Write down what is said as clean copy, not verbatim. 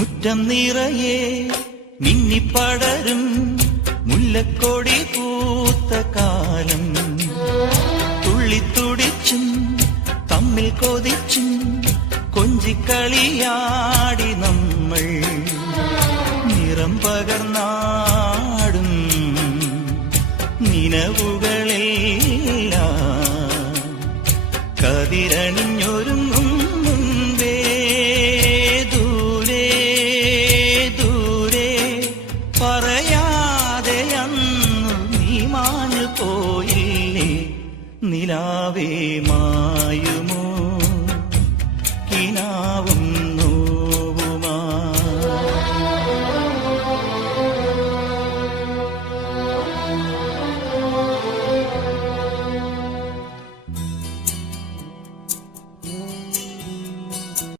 മുറ്റം നിറയെ മിന്നിപ്പടരും മുല്ലക്കൊടി പൂത്ത കാലം. തുള്ളിത്തുടിച്ചും തമ്മിൽ കൊതിച്ചും കൊഞ്ചിക്കളിയാടി നമ്മൾ. നിറം പകർന്നാടും നിലവുകളെല്ലാം കതിരണിഞ്ഞൊരുങ്ങും മുൻപേ ദൂരെ ദൂരെ പറയാതെ അന്നു നീ മാഞ്ഞു പോയില്ലേ. നിലാവേ മായുമോ കിനാവും